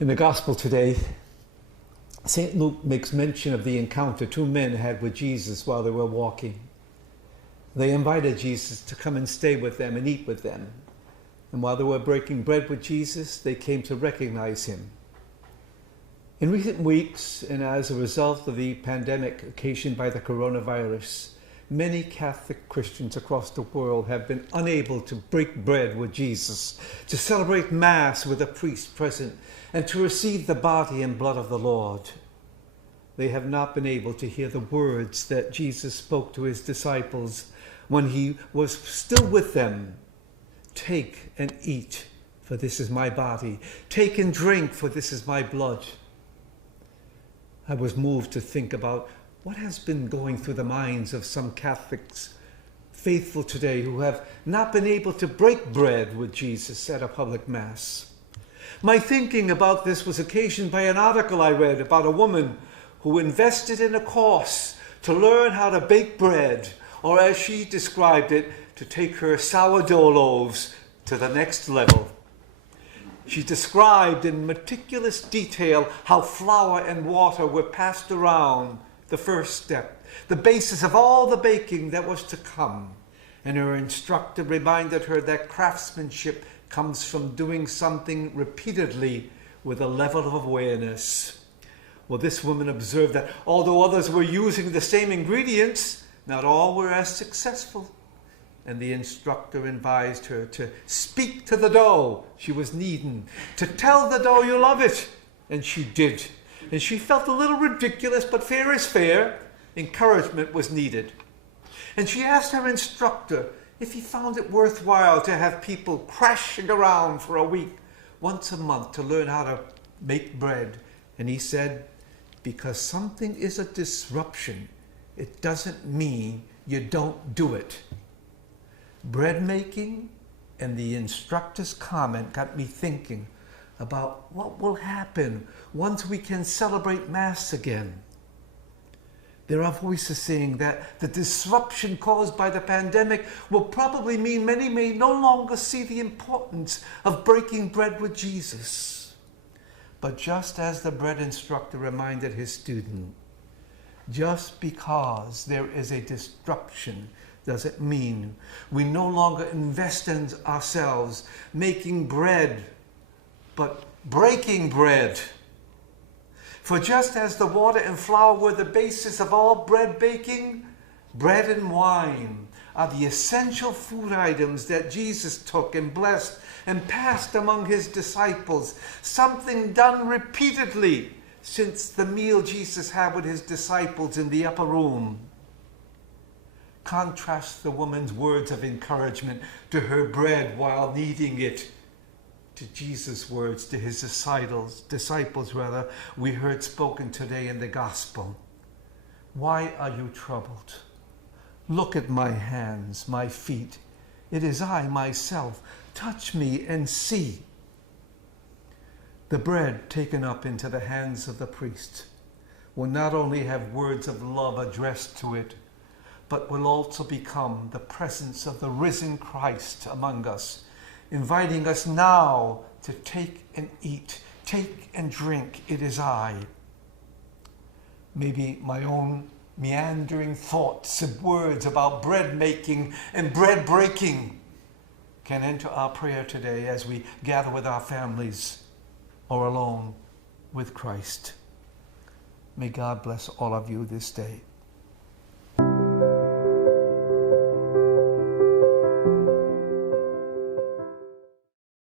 In the Gospel today, St. Luke makes mention of the encounter two men had with Jesus while they were walking. They invited Jesus to come and stay with them and eat with them. And while they were breaking bread with Jesus, they came to recognize him. In recent weeks, and as a result of the pandemic occasioned by the coronavirus, many Catholic Christians across the world have been unable to break bread with Jesus, to celebrate Mass with a priest present, and to receive the body and blood of the Lord. They have not been able to hear the words that Jesus spoke to his disciples when he was still with them. Take and eat, for this is my body. Take and drink, for this is my blood. I was moved to think about what has been going through the minds of some Catholics faithful today who have not been able to break bread with Jesus at a public Mass. My thinking about this was occasioned by an article I read about a woman who invested in a course to learn how to bake bread, or as she described it, to take her sourdough loaves to the next level. She described in meticulous detail how flour and water were passed around, the first step, the basis of all the baking that was to come. And her instructor reminded her that craftsmanship comes from doing something repeatedly with a level of awareness. Well, this woman observed that although others were using the same ingredients, not all were as successful. And the instructor advised her to speak to the dough she was kneading, to tell the dough you love it. And she did. And she felt a little ridiculous, but fair is fair. Encouragement was needed. And she asked her instructor if he found it worthwhile to have people crashing around for a week, once a month, to learn how to make bread. And he said, because something is a disruption, it doesn't mean you don't do it. Bread making and the instructor's comment got me thinking about what will happen once we can celebrate Mass again. There are voices saying that the disruption caused by the pandemic will probably mean many may no longer see the importance of breaking bread with Jesus. But just as the bread instructor reminded his student, just because there is a disruption doesn't mean we no longer invest in ourselves making bread, but breaking bread. For just as the water and flour were the basis of all bread baking, bread and wine are the essential food items that Jesus took and blessed and passed among his disciples, something done repeatedly since the meal Jesus had with his disciples in the upper room. Contrast the woman's words of encouragement to her bread while kneading it to Jesus' words to his disciples we heard spoken today in the Gospel. Why are you troubled? Look at my hands, my feet. It is I myself. Touch me and see. The bread taken up into the hands of the priest will not only have words of love addressed to it, but will also become the presence of the risen Christ among us, inviting us now to take and eat, take and drink, it is I. Maybe my own meandering thoughts and words about bread making and bread breaking can enter our prayer today as we gather with our families or alone with Christ. May God bless all of you this day.